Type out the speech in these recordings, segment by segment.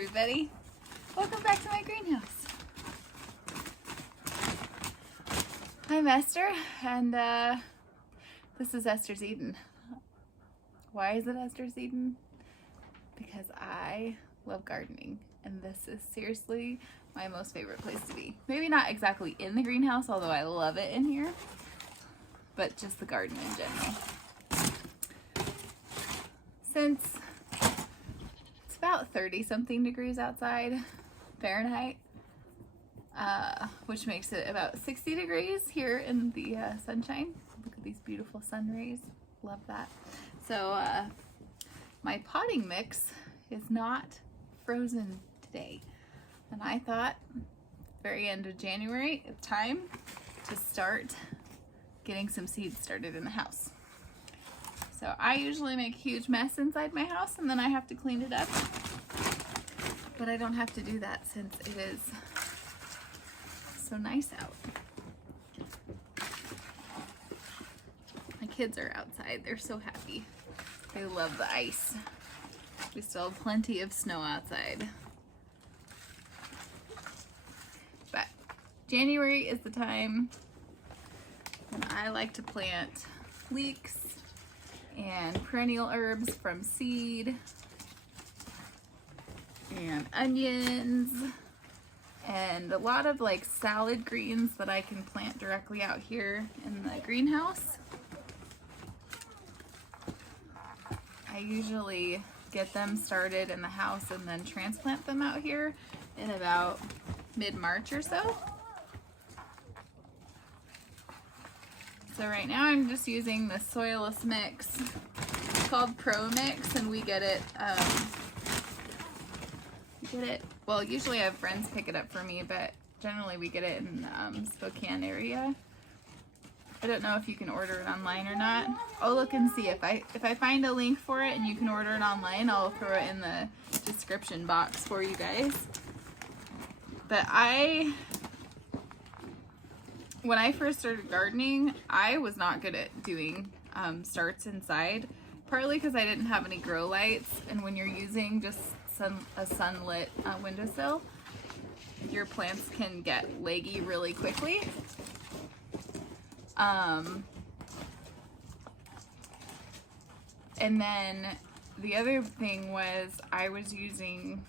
everybody. Welcome back to my greenhouse. I'm Esther, and this is Esther's Eden. Why is it Esther's Eden? Because I love gardening, and this is seriously my most favorite place to be. Maybe not exactly in the greenhouse, although I love it in here, but just the garden in general. Since it's about 30-something degrees outside Fahrenheit, which makes it about 60 degrees here in the sunshine. Look at these beautiful sun rays. Love that. So my potting mix is not frozen today. And I thought, very end of January, it's time to start getting some seeds started in the house. So I usually make a huge mess inside my house and then I have to clean it up. But I don't have to do that since it is so nice out. My kids are outside. They're so happy. They love the ice. We still have plenty of snow outside. But January is the time when I like to plant leeks and perennial herbs from seed and onions and a lot of like salad greens that I can plant directly out here in the greenhouse. I usually get them started in the house and then transplant them out here in about mid-March or so. So right now I'm just using the soilless mix. It's called Pro Mix, and we get it, well, usually I have friends pick it up for me, but generally we get it in Spokane area. I don't know if you can order it online or not. I'll look and see. If I find a link for it and you can order it online, I'll throw it in the description box for you guys. But when I first started gardening, I was not good at doing starts inside, partly because I didn't have any grow lights, and when you're using just a sunlit windowsill, your plants can get leggy really quickly. And then the other thing was I was using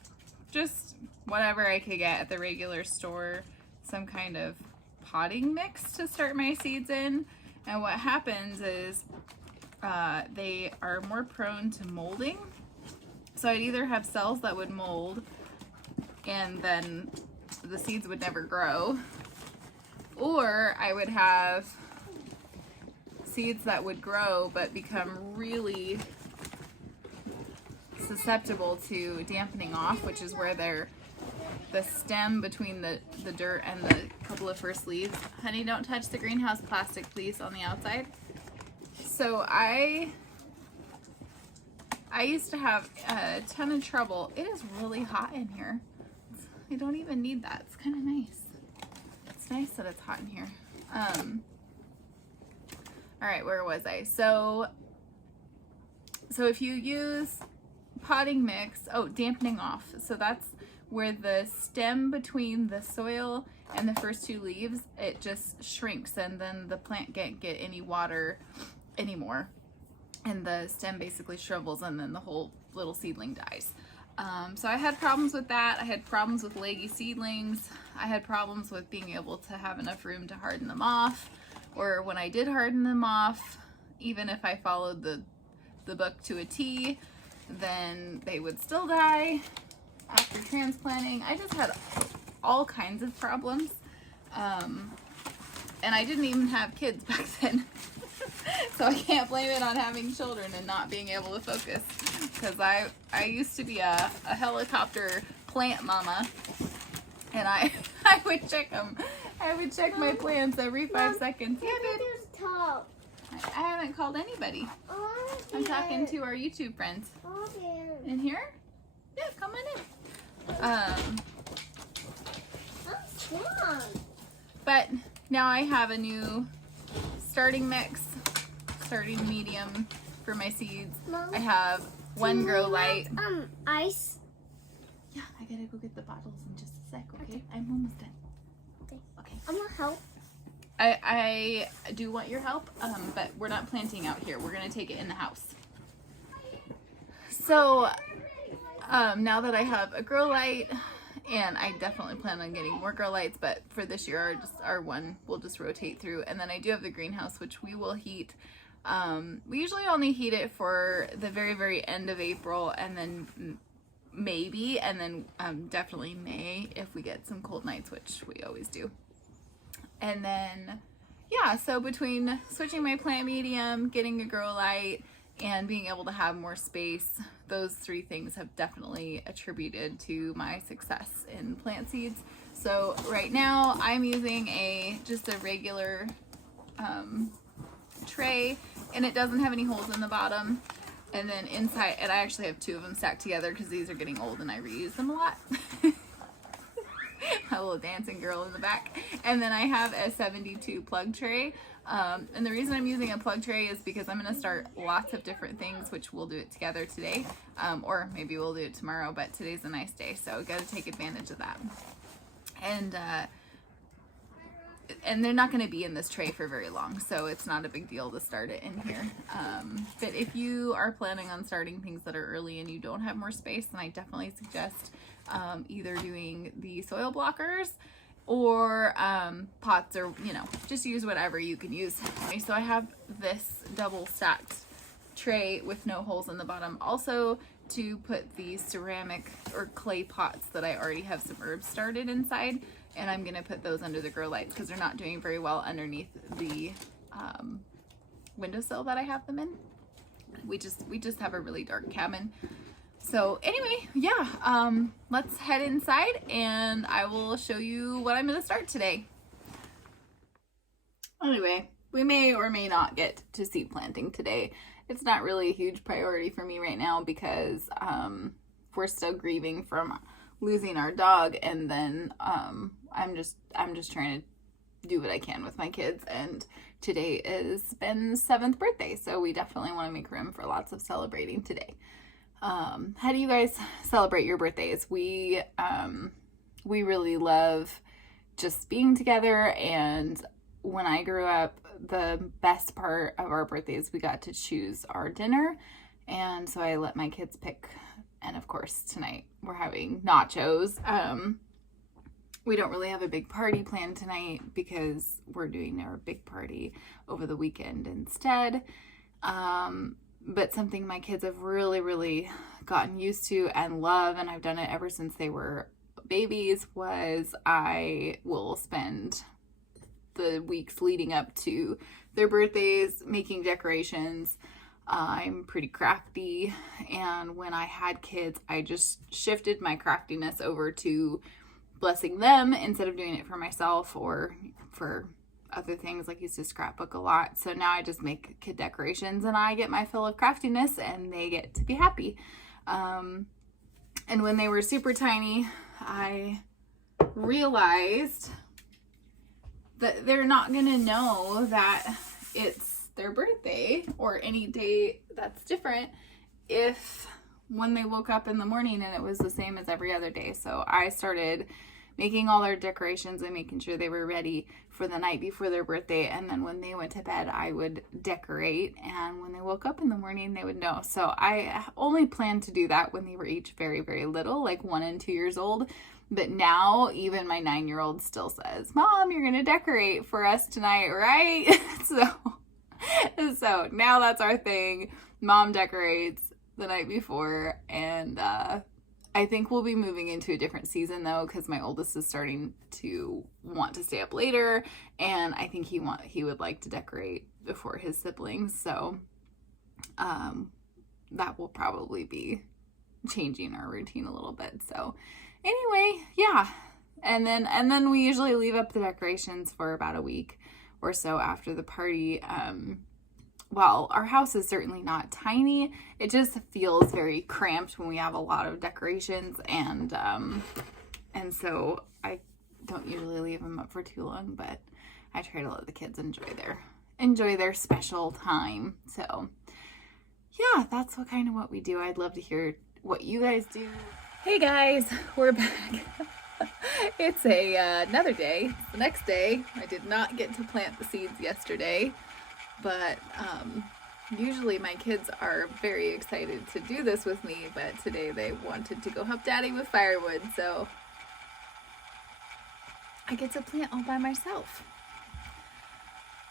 just whatever I could get at the regular store, some kind of potting mix to start my seeds in. And what happens is they are more prone to molding. So I'd either have cells that would mold and then the seeds would never grow, or I would have seeds that would grow but become really susceptible to dampening off, which is where the stem between the dirt and the couple of first leaves. Honey, don't touch the greenhouse plastic, please, on the outside. So I used to have a ton of trouble. It is really hot in here. I don't even need that. It's kind of nice. It's nice that it's hot in here. All right, where was I? So if you use potting mix, dampening off. So that's where the stem between the soil and the first two leaves, it just shrinks, and then the plant can't get any water anymore. And the stem basically shrivels, and then the whole little seedling dies. So I had problems with that. I had problems with leggy seedlings. I had problems with being able to have enough room to harden them off. Or when I did harden them off, even if I followed the book to a T, then they would still die after transplanting. I just had all kinds of problems. And I didn't even have kids back then. So I can't blame it on having children and not being able to focus. Because I used to be a helicopter plant mama. And I would check them. I would check my plants every 5 seconds. Yeah, babe. I haven't called anybody. I'm talking to our YouTube friends. In here? Yeah, come on in. But now I have a new starting mix, starting medium for my seeds. I have one grow light. Ice. Yeah, I gotta go get the bottles in just a sec, okay? I'm almost done. Okay. I'm gonna help. I do want your help, but we're not planting out here. We're gonna take it in the house. So, now that I have a grow light, and I definitely plan on getting more grow lights, but for this year, our one will just rotate through. And then I do have the greenhouse, which we will heat. We usually only heat it for the very, very end of April, and then maybe, and then definitely May if we get some cold nights, which we always do. And then, yeah, so between switching my plant medium, getting a grow light, and being able to have more space, those three things have definitely attributed to my success in plant seeds. So right now I'm using just a regular tray, and it doesn't have any holes in the bottom. And then inside, and I actually have two of them stacked together because these are getting old and I reuse them a lot. My little dancing girl in the back. And then I have a 72 plug tray. And the reason I'm using a plug tray is because I'm going to start lots of different things, which we'll do it together today. Or maybe we'll do it tomorrow, but today's a nice day, so we got to take advantage of that. And they're not going to be in this tray for very long, so it's not a big deal to start it in here. But if you are planning on starting things that are early and you don't have more space, then I definitely suggest either doing the soil blockers or pots, or just use whatever you can use. Okay, so I have this double stacked tray with no holes in the bottom, also to put the ceramic or clay pots that I already have some herbs started inside, and I'm gonna put those under the grow lights because they're not doing very well underneath the windowsill that I have them in. We just have a really dark cabin. So anyway, yeah, let's head inside and I will show you what I'm gonna start today. Anyway, we may or may not get to seed planting today. It's not really a huge priority for me right now because we're still grieving from losing our dog, and then I'm just trying to do what I can with my kids, and today is Ben's 7th birthday, so we definitely want to make room for lots of celebrating today. How do you guys celebrate your birthdays? We really love just being together, and when I grew up, the best part of our birthdays, we got to choose our dinner, and so I let my kids pick, and of course tonight we're having nachos. We don't really have a big party planned tonight because we're doing our big party over the weekend instead. But something my kids have really gotten used to and love, and I've done it ever since they were babies, was I will spend the weeks leading up to their birthdays making decorations. I'm pretty crafty, and when I had kids, I just shifted my craftiness over to blessing them instead of doing it for myself or for other things. Like, I used to scrapbook a lot, so now I just make kid decorations and I get my fill of craftiness and they get to be happy. And when they were super tiny, I realized that they're not gonna know that it's their birthday or any day that's different if when they woke up in the morning and it was the same as every other day. So I started making all their decorations and making sure they were ready for the night before their birthday, and then when they went to bed I would decorate, and when they woke up in the morning they would know. So I only planned to do that when they were each very little, like 1 and 2 years old. But now even my 9-year-old still says, "Mom, you're gonna decorate for us tonight, right?" So now that's our thing. Mom decorates the night before, and I think we'll be moving into a different season though, because my oldest is starting to want to stay up later, and I think he would like to decorate before his siblings. So that will probably be changing our routine a little bit. So anyway, yeah. And then we usually leave up the decorations for about a week or so after the party. Well, our house is certainly not tiny. It just feels very cramped when we have a lot of decorations, and so I don't usually leave them up for too long, but I try to let the kids enjoy their special time. So yeah, that's what we do. I'd love to hear what you guys do. Hey guys, we're back. It's another day. The next day. I did not get to plant the seeds yesterday, but usually my kids are very excited to do this with me, but today they wanted to go help Daddy with firewood, so I get to plant all by myself.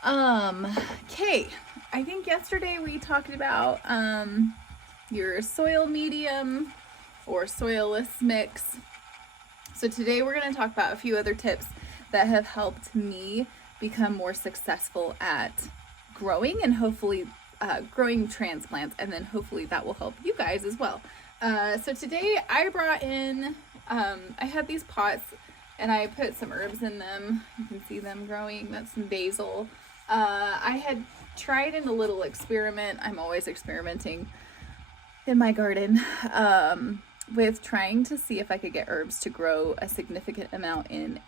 Okay, I think yesterday we talked about your soil medium or soilless mix. So today we're going to talk about a few other tips that have helped me become more successful at growing and hopefully growing transplants, and then hopefully that will help you guys as well. So today I brought in, I had these pots and I put some herbs in them. You can see them growing. That's some basil. I had tried in a little experiment. I'm always experimenting in my garden with trying to see if I could get herbs to grow a significant amount in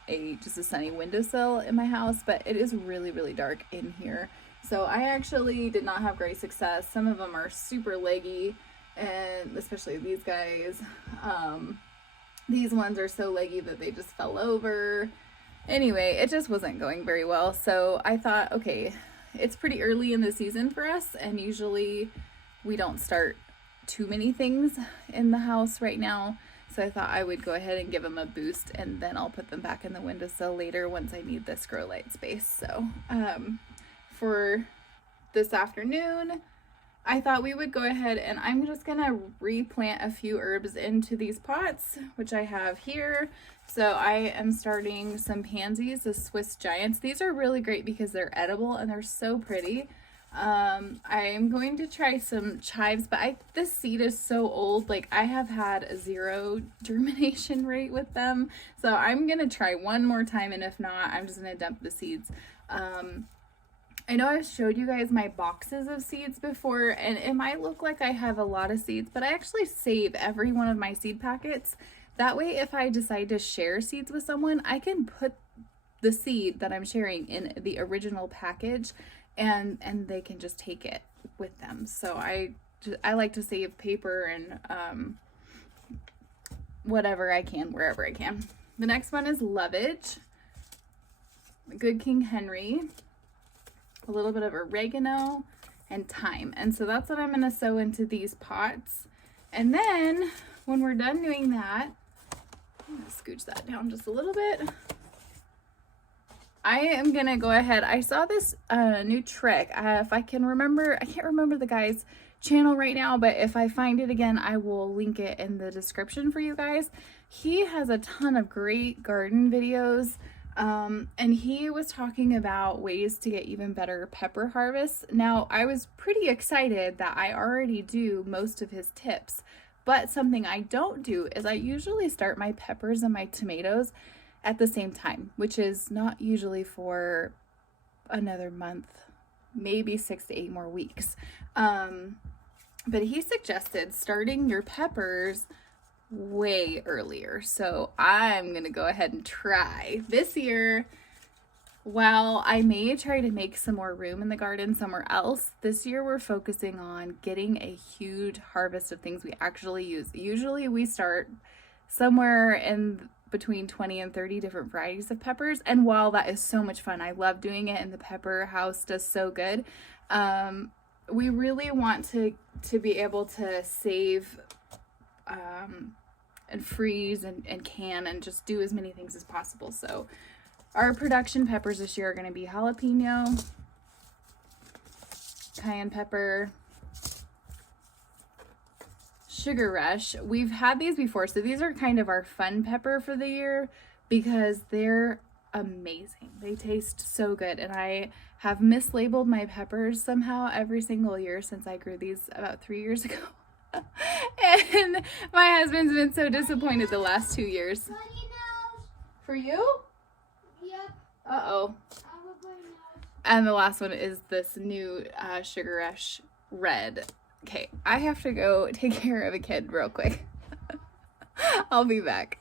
just a sunny windowsill in my house, but it is really, really dark in here. So I actually did not have great success. Some of them are super leggy, and especially these guys. These ones are so leggy that they just fell over. Anyway, it just wasn't going very well. So I thought, okay, it's pretty early in the season for us, and usually we don't start too many things in the house right now. So I thought I would go ahead and give them a boost, and then I'll put them back in the windowsill later once I need this grow light space. So for this afternoon, I thought we would go ahead and I'm just gonna replant a few herbs into these pots, which I have here. So I am starting some pansies, the Swiss Giants. These are really great because they're edible and they're so pretty. I'm going to try some chives, but this seed is so old. Like, I have had a 0 germination rate with them. So I'm gonna try one more time, and if not, I'm just gonna dump the seeds. I know I've showed you guys my boxes of seeds before, and it might look like I have a lot of seeds, but I actually save every one of my seed packets. That way, if I decide to share seeds with someone, I can put the seed that I'm sharing in the original package, and they can just take it with them. So I like to save paper and whatever I can, wherever I can. The next one is lovage, Good King Henry, a little bit of oregano, and thyme. And so that's what I'm going to sow into these pots. And then when we're done doing that, I'm going to scooch that down just a little bit. I am going to go ahead. I saw this new trick. If I can remember, I can't remember the guy's channel right now, but if I find it again, I will link it in the description for you guys. He has a ton of great garden videos. And he was talking about ways to get even better pepper harvests. Now, I was pretty excited that I already do most of his tips, but something I don't do is I usually start my peppers and my tomatoes at the same time, which is not usually for another month, maybe 6 to 8 more weeks. But he suggested starting your peppers way earlier. So I'm gonna go ahead and try this year. While I may try to make some more room in the garden somewhere else, this year we're focusing on getting a huge harvest of things we actually use. Usually we start somewhere in between 20 and 30 different varieties of peppers, and while that is so much fun, I love doing it, and the pepper house does so good, we really want to be able to save and freeze and can and just do as many things as possible. So our production peppers this year are going to be jalapeno, cayenne pepper, sugar rush. We've had these before, so these are kind of our fun pepper for the year because they're amazing. They taste so good, and I have mislabeled my peppers somehow every single year since I grew these about 3 years ago. And my husband's been so disappointed the last 2 years. For you? Yep. Uh-oh. And the last one is this new Sugar Rush Red. Okay, I have to go take care of a kid real quick. I'll be back.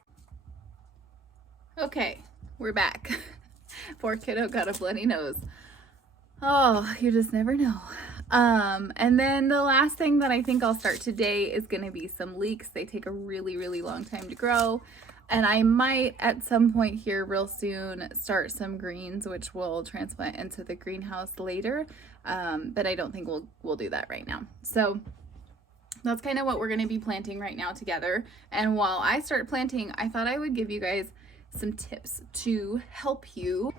Okay, we're back. Poor kiddo got a bloody nose. Oh, you just never know. And then the last thing that I think I'll start today is going to be some leeks. They take a really, really long time to grow. And I might at some point here real soon start some greens, which we'll transplant into the greenhouse later. But I don't think we'll do that right now. So that's kind of what we're going to be planting right now together. And while I start planting, I thought I would give you guys some tips to help you.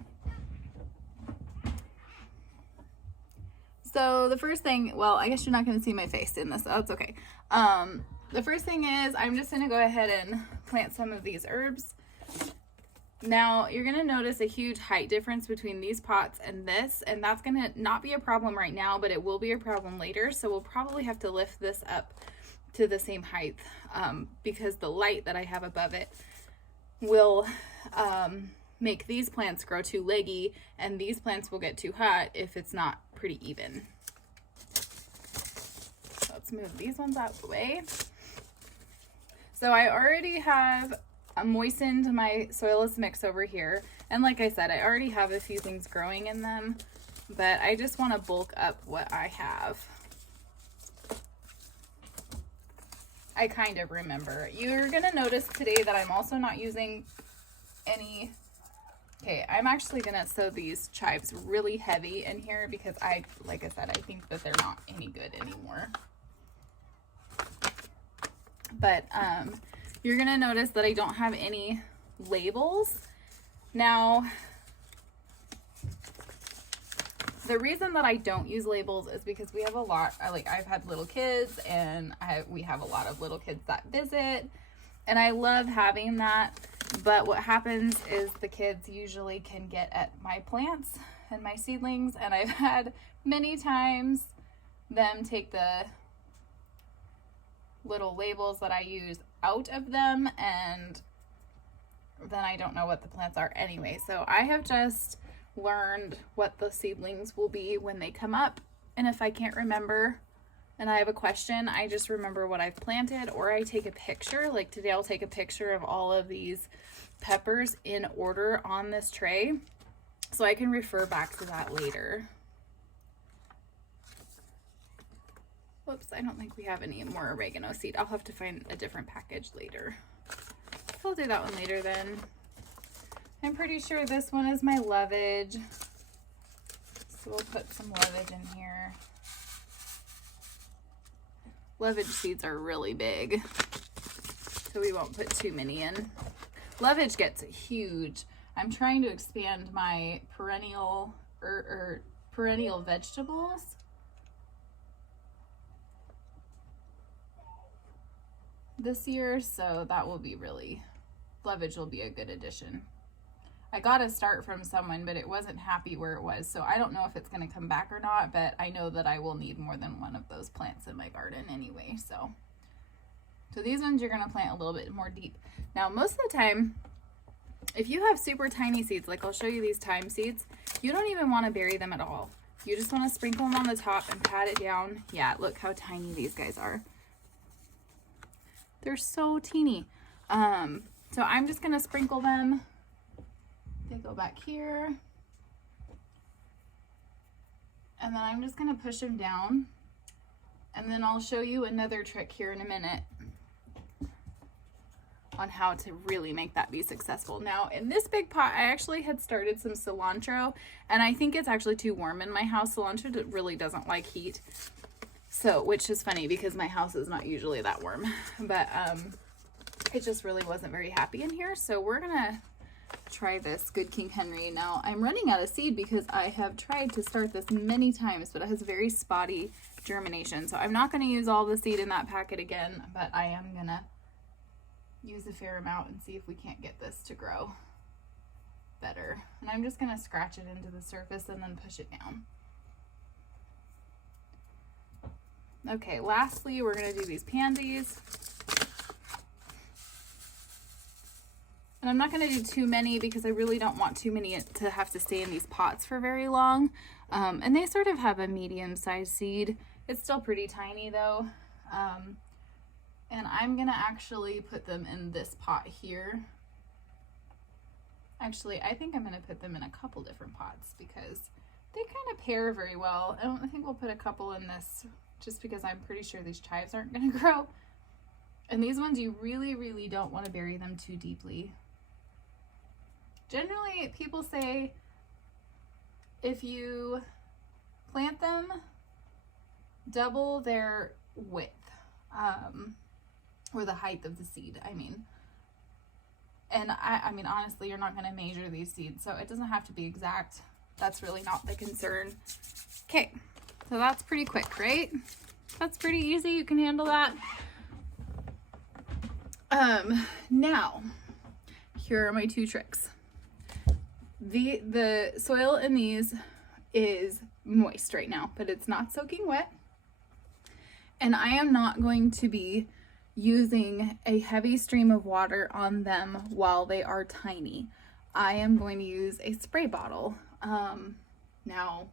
So the first thing, well, I guess you're not going to see my face in this. Oh, it's okay. The first thing is I'm just going to go ahead and plant some of these herbs. Now you're going to notice a huge height difference between these pots and this, and that's going to not be a problem right now, but it will be a problem later. So we'll probably have to lift this up to the same height because the light that I have above it will make these plants grow too leggy, and these plants will get too hot if it's not pretty even. So let's move these ones out of the way. So I already have moistened my soilless mix over here, and like I said, I already have a few things growing in them, but I just want to bulk up what I have. I kind of remember. You're gonna notice today that I'm also not using any. Okay, I'm actually gonna sew these chives really heavy in here because like I said, I think that they're not any good anymore. But you're gonna notice that I don't have any labels. Now, the reason that I don't use labels is because we have a lot, I've had little kids, and we have a lot of little kids that visit, and I love having that. But what happens is the kids usually can get at my plants and my seedlings, and I've had many times them take the little labels that I use out of them, and then I don't know what the plants are anyway. So I have just learned what the seedlings will be when they come up, and if I can't remember and I have a question, I just remember what I've planted, or I take a picture. Like today I'll take a picture of all of these peppers in order on this tray so I can refer back to that later. Whoops, I don't think we have any more oregano seed. I'll have to find a different package later. I'll do that one later then. I'm pretty sure this one is my lovage. So we'll put some lovage in here. Lovage seeds are really big, so we won't put too many in. Lovage gets huge. I'm trying to expand my perennial perennial vegetables. This year, so that will be lovage will be a good addition. I got a start from someone, but it wasn't happy where it was, so I don't know if it's going to come back or not, but I know that I will need more than one of those plants in my garden anyway. So these ones you're going to plant a little bit more deep. Now, most of the time, if you have super tiny seeds, like I'll show you these thyme seeds, you don't even want to bury them at all. You just want to sprinkle them on the top and pat it down. Yeah, look how tiny these guys are. They're so teeny. So I'm just going to sprinkle them. They go back here, and then I'm just going to push them down, and then I'll show you another trick here in a minute on how to really make that be successful. Now in this big pot I actually had started some cilantro, and I think it's actually too warm in my house. Cilantro really doesn't like heat, so which is funny because my house is not usually that warm, but it just really wasn't very happy in here. So we're gonna try this Good King Henry. Now I'm running out of seed because I have tried to start this many times, but it has very spotty germination. So I'm not going to use all the seed in that packet again, but I am going to use a fair amount and see if we can't get this to grow better. And I'm just going to scratch it into the surface and then push it down. Okay, lastly, we're going to do these pansies. And I'm not going to do too many because I really don't want too many to have to stay in these pots for very long. And they sort of have a medium-sized seed. It's still pretty tiny though. And I'm going to actually put them in this pot here. Actually, I think I'm going to put them in a couple different pots because they kind of pair very well. I think we'll put a couple in this just because I'm pretty sure these chives aren't going to grow. And these ones, you really, really don't want to bury them too deeply. Generally, people say if you plant them, double their width, or the height of the seed, I mean. And I mean, honestly, you're not going to measure these seeds, so it doesn't have to be exact. That's really not the concern. Okay, so that's pretty quick, right? That's pretty easy. You can handle that. Now, here are my two tricks. The soil in these is moist right now, but it's not soaking wet. And I am not going to be using a heavy stream of water on them while they are tiny. I am going to use a spray bottle. Now,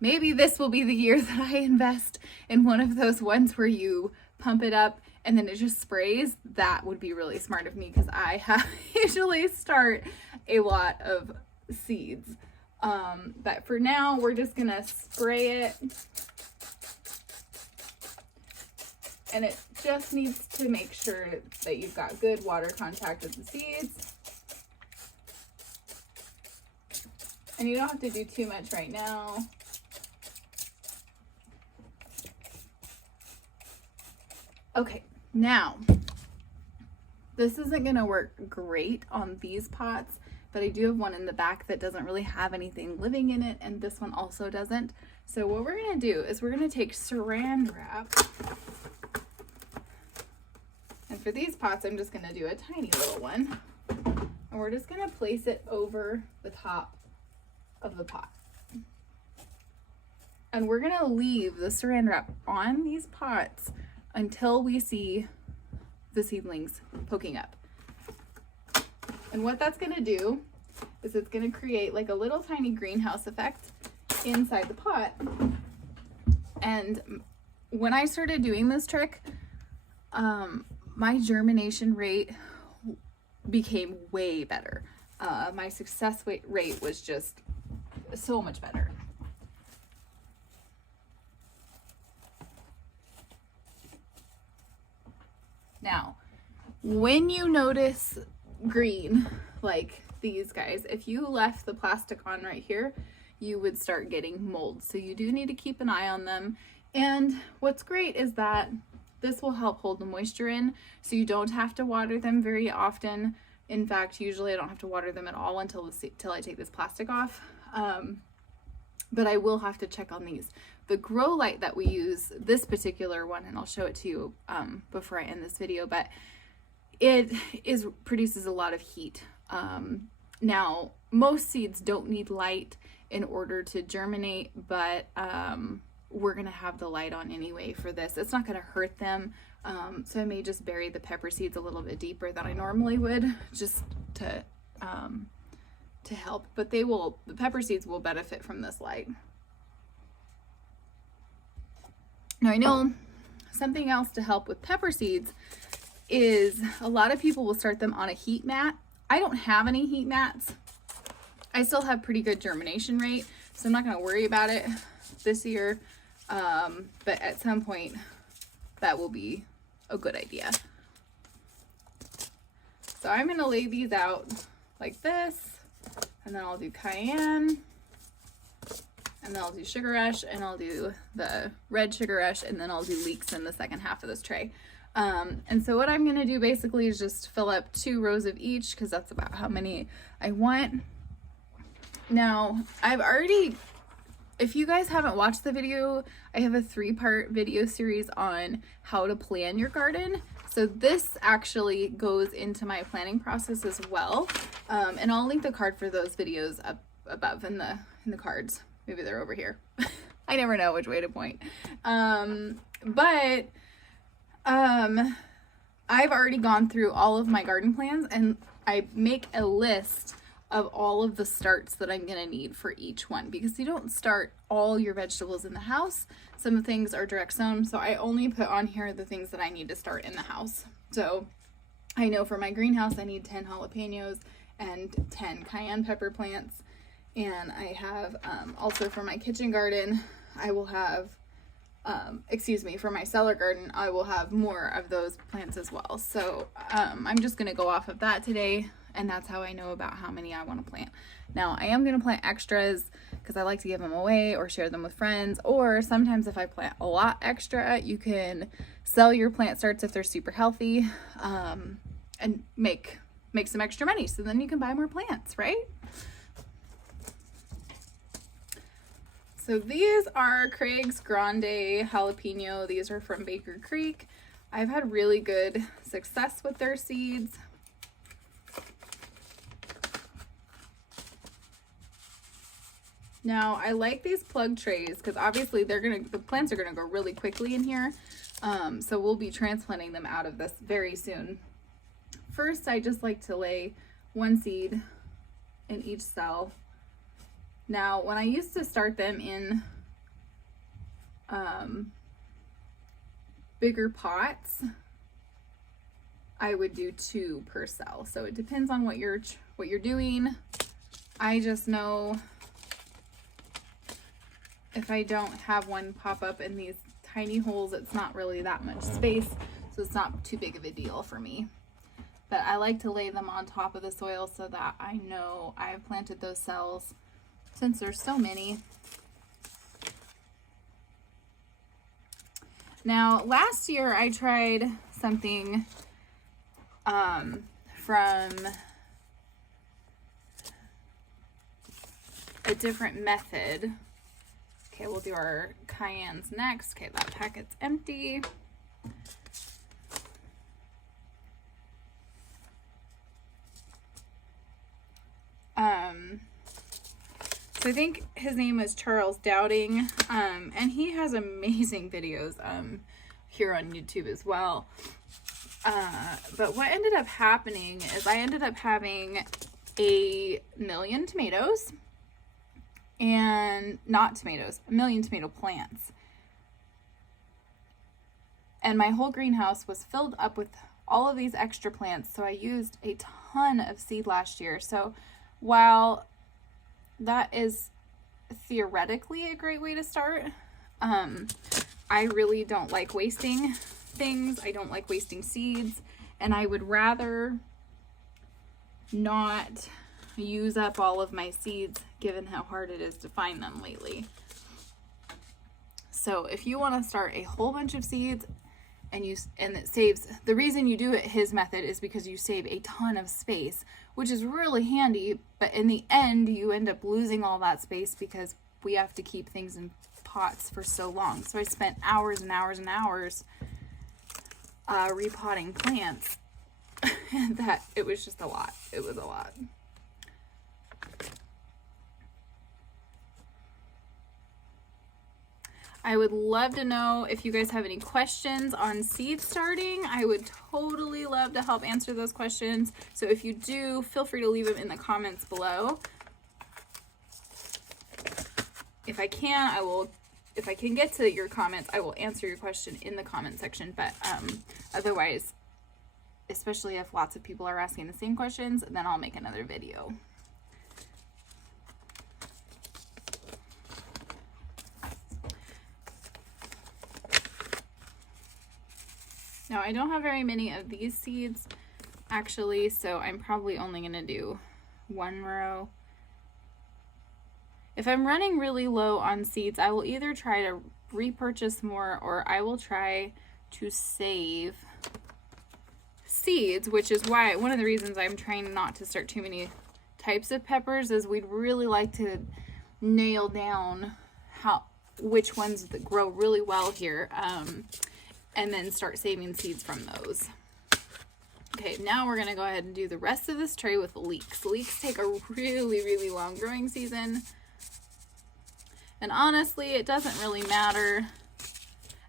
maybe this will be the year that I invest in one of those ones where you pump it up and then it just sprays. That would be really smart of me because I usually start a lot of seeds. But for now, we're just gonna spray it. And it just needs to make sure that you've got good water contact with the seeds. And you don't have to do too much right now. Okay, now, this isn't gonna work great on these pots, but I do have one in the back that doesn't really have anything living in it, and this one also doesn't. So what we're gonna do is we're gonna take saran wrap. And for these pots, I'm just gonna do a tiny little one. And we're just gonna place it over the top of the pot. And we're gonna leave the saran wrap on these pots until we see the seedlings poking up. And what that's gonna do is it's gonna create like a little tiny greenhouse effect inside the pot. And when I started doing this trick, my germination rate became way better. My success rate was just so much better. Now, when you notice green, like these guys, if you left the plastic on right here, you would start getting mold. So you do need to keep an eye on them. And what's great is that this will help hold the moisture in, so you don't have to water them very often. In fact, usually I don't have to water them at all until I take this plastic off. But I will have to check on these. The grow light that we use, this particular one, and I'll show it to you before I end this video, but it produces a lot of heat. Now, most seeds don't need light in order to germinate, but we're gonna have the light on anyway for this. It's not gonna hurt them. So I may just bury the pepper seeds a little bit deeper than I normally would, just to help, but the pepper seeds will benefit from this light. Now I know something else to help with pepper seeds is a lot of people will start them on a heat mat. I don't have any heat mats. I still have pretty good germination rate, so I'm not gonna worry about it this year. But at some point that will be a good idea. So I'm gonna lay these out like this, and then I'll do cayenne, and then I'll do sugar rush, and I'll do the red sugar rush, and then I'll do leeks in the second half of this tray. And so what I'm gonna do basically is just fill up 2 rows of each, because that's about how many I want. Now, if you guys haven't watched the video, I have a 3-part video series on how to plan your garden. So this actually goes into my planning process as well. And I'll link the card for those videos up above in the cards. Maybe they're over here. I never know which way to point. I've already gone through all of my garden plans, and I make a list of all of the starts that I'm gonna need for each one, because you don't start all your vegetables in the house. Some things are direct sown, so I only put on here the things that I need to start in the house. So I know for my greenhouse I need 10 jalapenos and 10 cayenne pepper plants, And I have also for my kitchen garden, I will have, for my cellar garden, I will have more of those plants as well. So I'm just going to go off of that today, and that's how I know about how many I want to plant. Now, I am going to plant extras because I like to give them away or share them with friends, or sometimes if I plant a lot extra, you can sell your plant starts if they're super healthy, and make some extra money, so then you can buy more plants, right? So these are Craig's Grande Jalapeno. These are from Baker Creek. I've had really good success with their seeds. Now, I like these plug trays because obviously the plants are gonna go really quickly in here. So we'll be transplanting them out of this very soon. First, I just like to lay one seed in each cell. Now, when I used to start them in bigger pots, I would do 2 per cell. So it depends on what you're doing. I just know if I don't have one pop up in these tiny holes, it's not really that much space, so it's not too big of a deal for me. But I like to lay them on top of the soil so that I know I've planted those cells, since there's so many. Now, last year I tried something from a different method. Okay, we'll do our cayennes next. Okay, that packet's empty. So I think his name was Charles Dowding, and he has amazing videos here on YouTube as well. But what ended up happening is I ended up having 1,000,000 tomatoes, and not tomatoes, 1,000,000 tomato plants. And my whole greenhouse was filled up with all of these extra plants, so I used a ton of seed last year. So while that is theoretically a great way to start, I really don't like wasting things. I don't like wasting seeds, and I would rather not use up all of my seeds given how hard it is to find them lately. So if you want to start a whole bunch of seeds and it saves, the reason you do it his method is because you save a ton of space, which is really handy, but in the end you end up losing all that space because we have to keep things in pots for so long. So I spent hours and hours and hours repotting plants that it was just a lot. It was a lot. I would love to know if you guys have any questions on seed starting. I would totally love to help answer those questions. So if you do, feel free to leave them in the comments below. If I can get to your comments, I will answer your question in the comment section. But otherwise, especially if lots of people are asking the same questions, then I'll make another video. Now, I don't have very many of these seeds, actually, so I'm probably only going to do 1 row. If I'm running really low on seeds, I will either try to repurchase more, or I will try to save seeds, which is why one of the reasons I'm trying not to start too many types of peppers is we'd really like to nail down which ones that grow really well here. And then start saving seeds from those. Okay, now we're gonna go ahead and do the rest of this tray with leeks. Leeks take a really, really long growing season. And honestly, it doesn't really matter.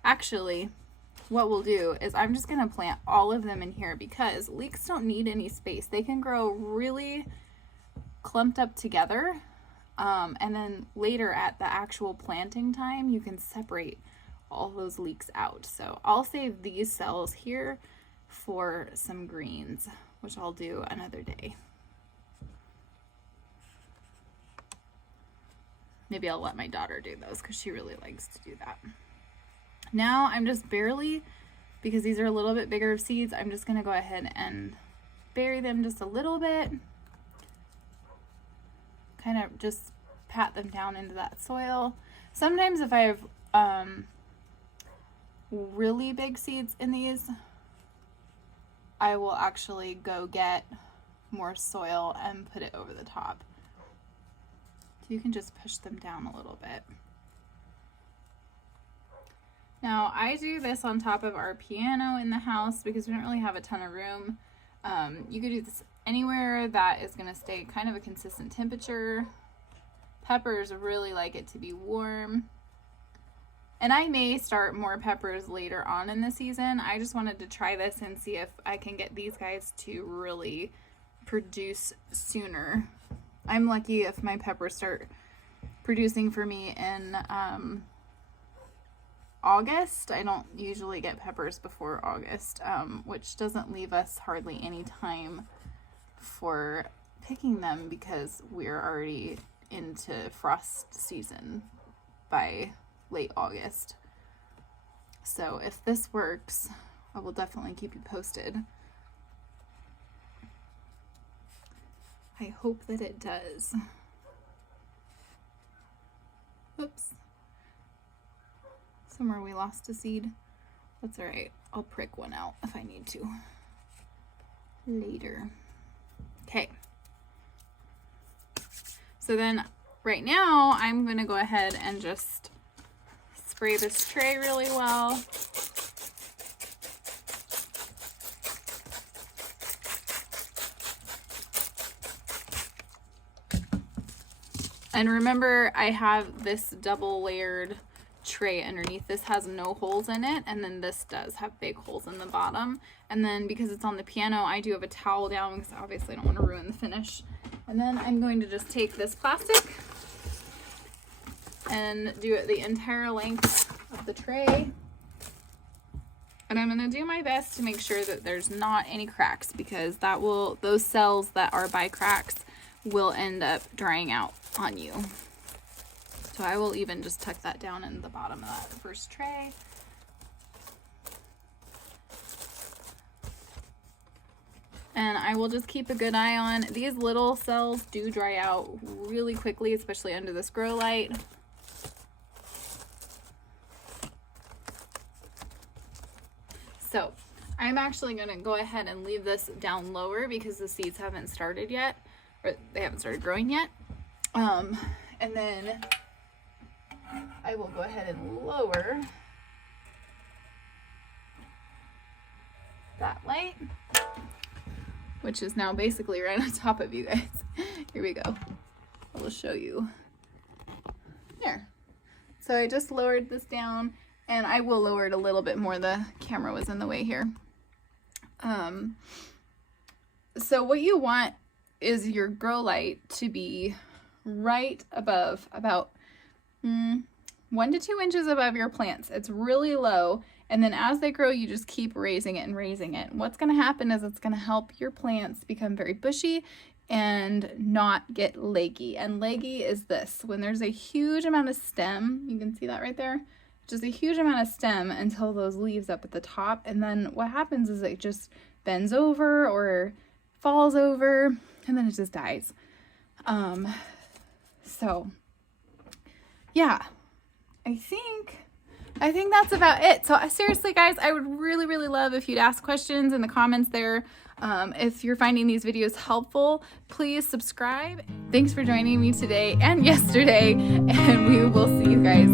Actually, what we'll do is I'm just gonna plant all of them in here because leeks don't need any space. They can grow really clumped up together. And then later at the actual planting time, you can separate all those leeks out. So I'll save these cells here for some greens, which I'll do another day. maybe I'll let my daughter do those because she really likes to do that. Now I'm just barely, because these are a little bit bigger of seeds, I'm just going to go ahead and bury them just a little bit. Kind of just pat them down into that soil. Sometimes if I have really big seeds in these, I will actually go get more soil and put it over the top. So you can just push them down a little bit. Now I do this on top of our piano in the house because we don't really have a ton of room. You could do this anywhere that is going to stay kind of a consistent temperature. Peppers really like it to be warm. And I may start more peppers later on in the season. I just wanted to try this and see if I can get these guys to really produce sooner. I'm lucky if my peppers start producing for me in August. I don't usually get peppers before August, which doesn't leave us hardly any time for picking them because we're already into frost season by late August. So if this works, I will definitely keep you posted. I hope that it does. Oops. Somewhere we lost a seed. That's all right. I'll prick one out if I need to later. Okay. So then right now I'm going to go ahead and just spray this tray really well. And remember, I have this double layered tray underneath. This has no holes in it, and then this does have big holes in the bottom. And then because it's on the piano, I do have a towel down because obviously I don't want to ruin the finish. And then I'm going to just take this plastic and do it the entire length of the tray. And I'm going to do my best to make sure that there's not any cracks, because that will, those cells that are by cracks will end up drying out on you. So I will even just tuck that down in the bottom of that first tray. And I will just keep a good eye on these little cells. Do dry out really quickly, especially under this grow light. So I'm actually going to go ahead and leave this down lower because the seeds haven't started yet, or they haven't started growing yet. And then I will go ahead and lower that light, which is now basically right on top of you guys. Here we go. I will show you. There. So I just lowered this down, and I will lower it a little bit more. The camera was in the way here. So what you want is your grow light to be right above, about 1 to 2 inches above your plants. It's really low, and then as they grow, you just keep raising it and raising it. What's going to happen is it's going to help your plants become very bushy and not get leggy. And leggy is this: when there's a huge amount of stem, you can see that right there, just a huge amount of stem until those leaves up at the top, and then what happens is it just bends over or falls over, and then it just dies. So yeah, I think that's about it. So seriously, guys, I would really, really love if you'd ask questions in the comments there. If you're finding these videos helpful, please subscribe. Thanks for joining me today and yesterday, and we will see you guys